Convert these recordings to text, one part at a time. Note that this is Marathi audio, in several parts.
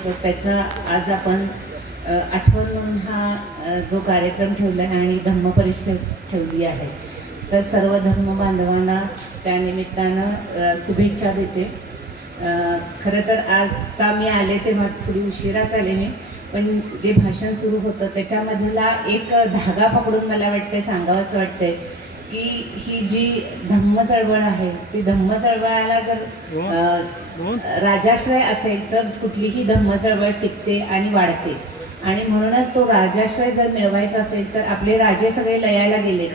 असतो त्याचा आज आपण आठवण म्हणून हा जो कार्यक्रम ठेवला आहे आणि धम्मपरिषद ठेवली आहे, तर सर्व धर्म बांधवांना त्यानिमित्तानं शुभेच्छा देते. खरं तर आता मी आले तेव्हा थोडी उशिराच आले मी, पण जे भाषण सुरू होतं त्याच्यामधला एक धागा पकडून मला वाटते सांगावंसं वाटतंय की ही जी धम्म चळवळ आहे ती धम्म चळवळाला जर राजाश्रय असेल तर कुठलीही धम्म चळवळ टिकते आणि वाढते. आणि म्हणूनच तो राजाश्रय जर मिळवायचा असेल तर आपले राजे सगळे लयाला गेले,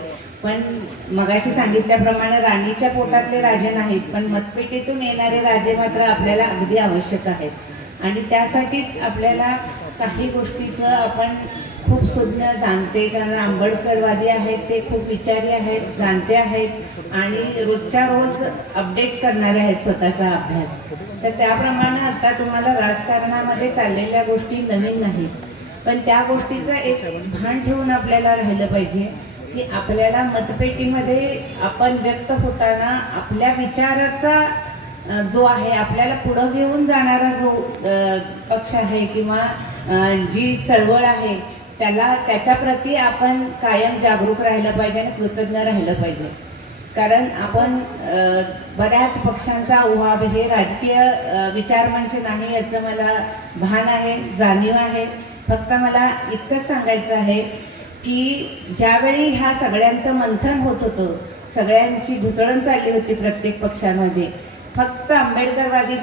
पण मगाशी सांगितल्याप्रमाणे राणीच्या पोटातले राजे नाहीत, पण मतपेटीतून येणारे राजे मात्र आपल्याला अगदी आवश्यक आहेत. आणि त्यासाठीच आपल्याला काही गोष्टीचं आपण खूप सुज्ञ जाणते, कारण आंबेडकरवादी आहेत ते खूप विचारी आहेत, जाणते आहेत आणि रोजच्या रोज अपडेट करणारे आहेत स्वतःचा अभ्यास. तर त्याप्रमाणे आता तुम्हाला राजकारणामध्ये चाललेल्या गोष्टी नवीन नाहीत, पण त्या गोष्टीचं एक भान ठेवून आपल्याला राहिलं पाहिजे की आपल्याला मतपेटीमध्ये आपण व्यक्त होताना आपल्या विचाराचा जो आहे, आपल्याला पुढं घेऊन जाणारा जो पक्ष आहे किंवा जी चळवळ आहे त्याच्याप्रती आपण कायम जागरूक राहिलं पाहिजे आणि कृतज्ञ राहिलं पाहिजे. कारण आपण बऱ्याच पक्षांचा उहाब हे राजकीय विचारमंच नाही याचं मला भान आहे, जाणीव आहे. फक्त मला इतकंच सांगायचं आहे की ज्यावेळी ह्या सगळ्यांचं मंथन होत होतं, सगळ्यांची घुसळण चालली होती प्रत्येक पक्षामध्ये, फक्त आंबेडकरवादी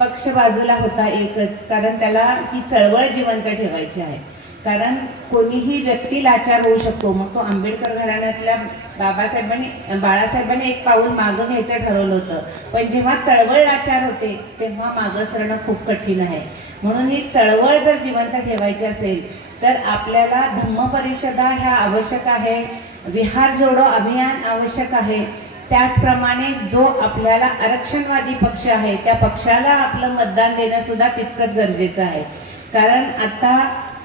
पक्ष बाजूला होता एकच, कारण त्याला ही चळवळ जिवंत ठेवायची आहे. कारण कोणीही व्यक्ती लाचार होऊ शकतो. मग तो आंबेडकर घराण्यातल्या बाळासाहेबांनी एक पाऊल मागं घ्यायचं ठरवलं होतं, पण जेव्हा चळवळ लाचार होते तेव्हा मागं सरणं खूप कठीण आहे. म्हणून ही चळवळ जर जिवंत ठेवायची असेल तर आपल्याला धम्म परिषदा ह्या आवश्यक आहे, विहार जोडो अभियान आवश्यक आहे. त्याचप्रमाणे जो आपल्याला आरक्षणवादी पक्ष आहे त्या पक्षाला आपलं मतदान देणं सुद्धा तितकंच गरजेचं आहे. कारण आता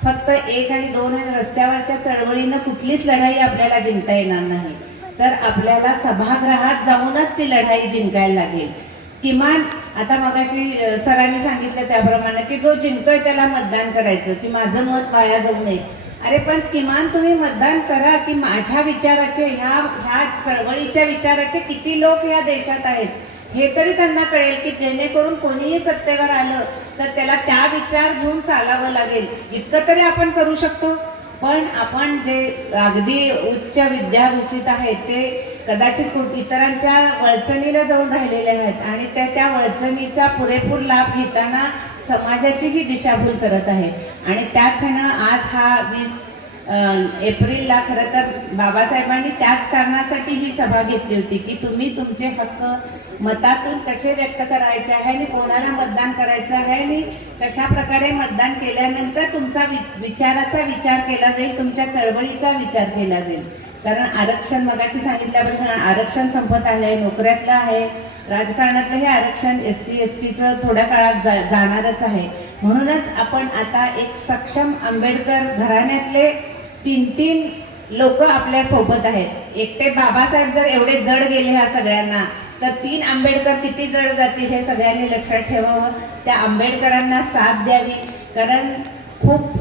फक्त 1 आणि 2 रस्त्यावरच्या चळवळीनं कुठलीच लढाई आपल्याला जिंकता येणार नाही, तर आपल्याला सभागृहात जाऊनच ती लढाई जिंकायला लागेल. किमान आता मगाशी सरांनी सांगितलं त्याप्रमाणे की जो जिंकतोय त्याला मतदान करायचं, की माझं मत वाया जाऊ नये. अरे पण किमान तुम्ही मतदान करा की माझ्या विचाराचे, ह्या चळवळीच्या विचाराचे किती लोक या देशात आहेत हे तरी त्यांना कळेल, की जेणेकरून कोणीही सत्तेवर आलं तर त्याला त्या विचार घेऊन चालावं लागेल. इतकं तरी आपण करू शकतो. पण आपण जे अगदी उच्च विद्याभूषित आहेत ते कदाचित इतरांच्या वळचणीला जाऊन राहिलेले आहेत आणि त्या वळचणीचा पुरेपूर लाभ घेताना समाजाचीही दिशाभूल करत आहे. आणि त्याच आज हा 20 एप्रिलला खरं तर बाबासाहेबांनी त्याच कारणासाठी ही सभा घेतली होती की तुम्ही तुमचे हक्क मतातून कसे व्यक्त करायचे आहे आणि कोणाला मतदान करायचं आहे आणि कशा प्रकारे मतदान केल्यानंतर तुमचा विचाराचा विचार केला जाईल, तुमच्या चळवळीचा विचार केला जाईल. कारण आरक्षण मगाशी सांगितल्याप्रमाणे आरक्षण संपत आहे, नोकऱ्यातलं आहे, राजकारणातलं हे आरक्षण SC STचं थोड्या काळात जाणारच आहे. म्हणूनच आपण आता एक सक्षम आंबेडकर घराण्यातले 3 लोक आपल्या सोबत आहेत. एकटे बाबासाहेब जर एवढे जड गेले ह्या सगळ्यांना, तर 3 आंबेडकर किती जड जातील हे सगळ्यांनी लक्षात ठेवावं. त्या आंबेडकरांना साथ द्यावी. कारण खूप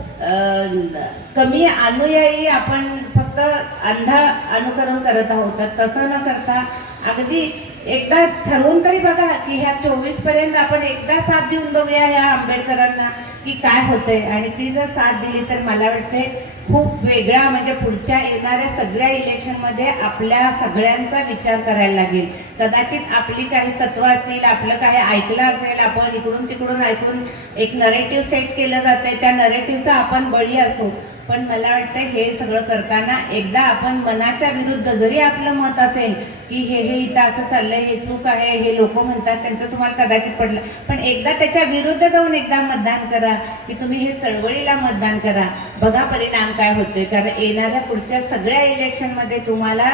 कमी अनुयायी आपण फक्त अंधा अनुकरण करत आहोत. तर तसं न करता अगदी एकदा ठरवून तरी बघा की ह्या 24 पर्यंत आपण एकदा साथ देऊन बघूया ह्या आंबेडकरांना की काय होतंय. आणि ती जर साथ दिली तर मला वाटते खूप वेगळा, म्हणजे पुढच्या येणाऱ्या सगळ्या इलेक्शनमध्ये आपल्या सगळ्यांचा विचार करायला लागेल. कदाचित आपली काही तत्व असतील, आपलं काही ऐकलं असेल, आपण इकडून तिकडून ऐकून एक नरेटिव्ह सेट केलं जातंय, त्या नरेटिव्हचा आपण बळी असू. पण मला वाटतं हे सगळं करताना एकदा आपण मनाच्या विरुद्ध, जरी आपलं मत असेल की हे इथं असं चाललंय, हे चूक आहे, हे लोक म्हणतात, त्यांचं तुम्हाला कदाचित पडलं, पण एकदा त्याच्या विरुद्ध जाऊन एकदा मतदान करा की तुम्ही हे चळवळीला मतदान करा. बघा परिणाम काय होतोय. कारण येणाऱ्या पुढच्या सगळ्या इलेक्शनमध्ये तुम्हाला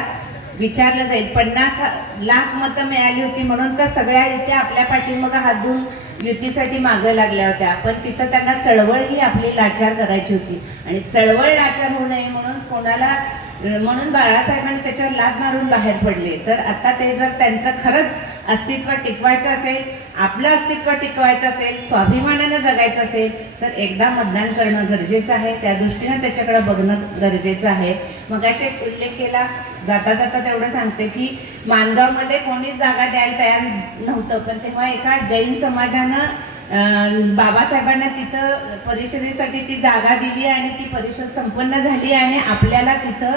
विचारलं जाईल. 50 लाख मतं मिळाली होती म्हणून तर सगळ्या इथे आपल्या पाठीमागं हात धुवून युतीसाठी मागं लागल्या होत्या, पण तिथं त्यांना चळवळ ही आपली लाचार करायची होती. आणि चळवळ लाचार होऊ नये म्हणून बाळासाहेबांनी त्याच्यावर लाद मारून बाहेर पडले. तर आता ते जर त्यांचं खरंच अस्तित्व टिकवायचं असेल, आपलं अस्तित्व टिकवायचं असेल, स्वाभिमानानं जगायचं असेल तर एकदा मतदान करणं गरजेचं आहे. त्या दृष्टीनं त्याच्याकडे बघणं गरजेचं आहे. मग असे उल्लेख केला, जाता जाता तेवढं सांगते की माणगावमध्ये कोणीच जागा द्यायला तयार नव्हतं, पण तेव्हा एका जैन समाजानं बाबासाहेबांना तिथं परिषदेसाठी ती जागा दिली आणि ती परिषद संपन्न झाली आणि आपल्याला तिथं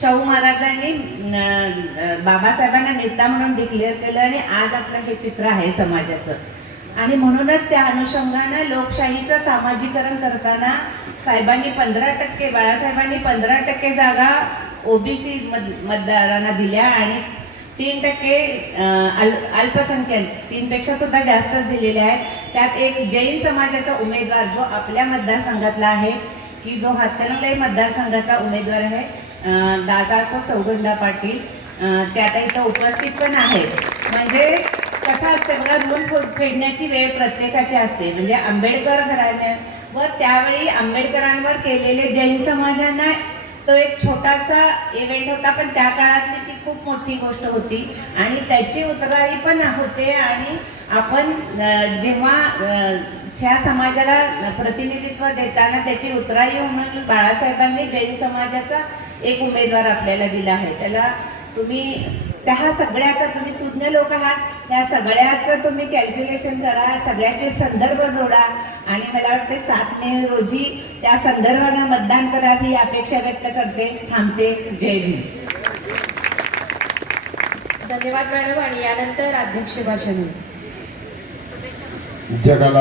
शाहू महाराजांनी बाबासाहेबांना नेता म्हणून डिक्लेअर केलं आणि आज आपलं हे चित्र आहे समाजाचं. आणि म्हणूनच त्या अनुषंगानं लोकशाहीचं सामाजिकरण करताना साहेबांनी 15%, बाळासाहेबांनी 15% जागा ओबीसी मतदारांना दिल्या आणि 3% अल्पसंख्याक, 3पेक्षा सुद्धा जास्तच दिलेले आहेत. त्यात एक जैन समाजाचा उमेदवार जो आपल्या मतदारसंघातला आहे, की जो हातकणंगले मतदारसंघाचा उमेदवार आहे, दादासाहेब चौगुंडा पाटील, ते आता इथं उपस्थित पण आहेत. म्हणजे कसं असते बघा, ऋण फेडण्याची वेळ प्रत्येकाची असते. म्हणजे आंबेडकर घराण्यावर त्यावेळी आंबेडकरांवर केलेले जैन समाजांना तो एक छोटासा इव्हेंट होता, पण त्या काळातली ती खूप मोठी गोष्ट होती आणि त्याची उतराई पण होते. आणि आपण जेव्हा ह्या समाजाला प्रतिनिधित्व देताना त्याची उतराई म्हणून बाळासाहेबांनी जैन समाजाचा एक उमेदवार आपल्याला दिला आहे. त्याला तुम्ही त्या सगळ्याचा, तुम्ही सुज्ञ लोक आहात, त्या सगळ्याचं तुम्ही कॅल्क्युलेशन करा, सगळ्याचे संदर्भ जोडा आणि मला वाटते 7 मे रोजी त्या संदर्भानं मतदान करा ही अपेक्षा व्यक्त करते. थांबते. जय भीम. धन्यवाद मॅडम. आणि यानंतर अध्यक्ष भाषण. जगाला